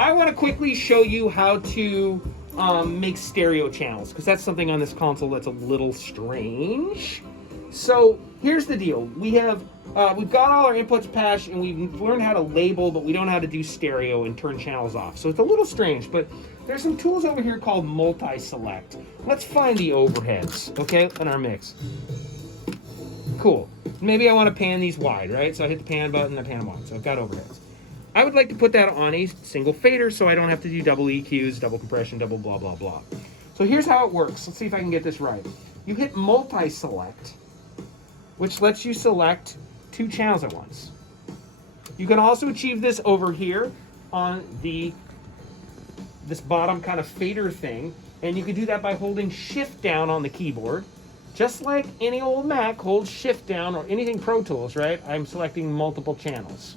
I want to quickly show you how to make stereo channels, because that's something on this console that's a little strange. So here's the deal. We've got all our inputs patched, and we've learned how to label, but we don't know how to do stereo and turn channels off. So it's a little strange, but there's some tools over here called multi-select. Let's find the overheads, okay, in our mix. Cool. Maybe I want to pan these wide, right? So I hit the pan button, I pan them wide. So I've got overheads. I would like to put that on a single fader so I don't have to do double EQs, double compression, double blah, blah, blah. So here's how it works. Let's see if I can get this right. You hit multi-select, which lets you select 2 channels at once. You can also achieve this over here on this bottom kind of fader thing, and you can do that by holding shift down on the keyboard. Just like any old Mac holds shift down, or anything Pro Tools, right? I'm selecting multiple channels.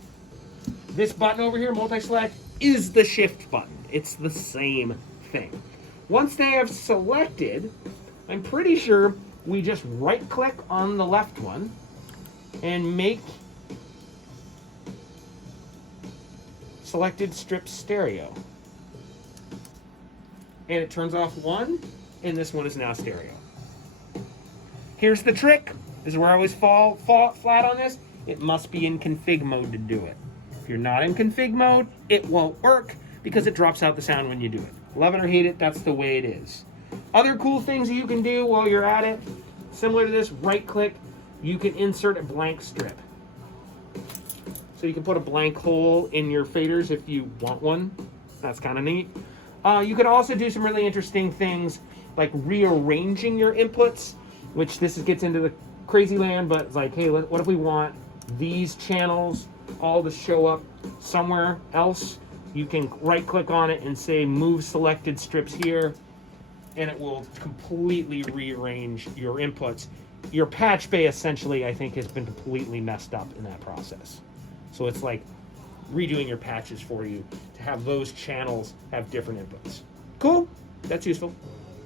This button over here, multi-select, is the shift button. It's the same thing. Once they have selected, I'm pretty sure we just right-click on the left one and make selected strip stereo. And it turns off one, and this one is now stereo. Here's the trick. This is where I always fall flat on this. It must be in config mode to do it. If you're not in config mode, it won't work because it drops out the sound when you do it. Love it or hate it, that's the way it is. Other cool things you can do while you're at it, similar to this, right click, you can insert a blank strip. So you can put a blank hole in your faders if you want one. That's kind of neat. You can also do some really interesting things like rearranging your inputs, which this gets into the crazy land, but it's like, hey, what if we want these channels all to show up somewhere else? You can right click on it and say move selected strips here, and it will completely rearrange your inputs. Your patch bay essentially, I think, has been completely messed up in that process. So it's like redoing your patches for you to have those channels have different inputs. Cool, that's useful.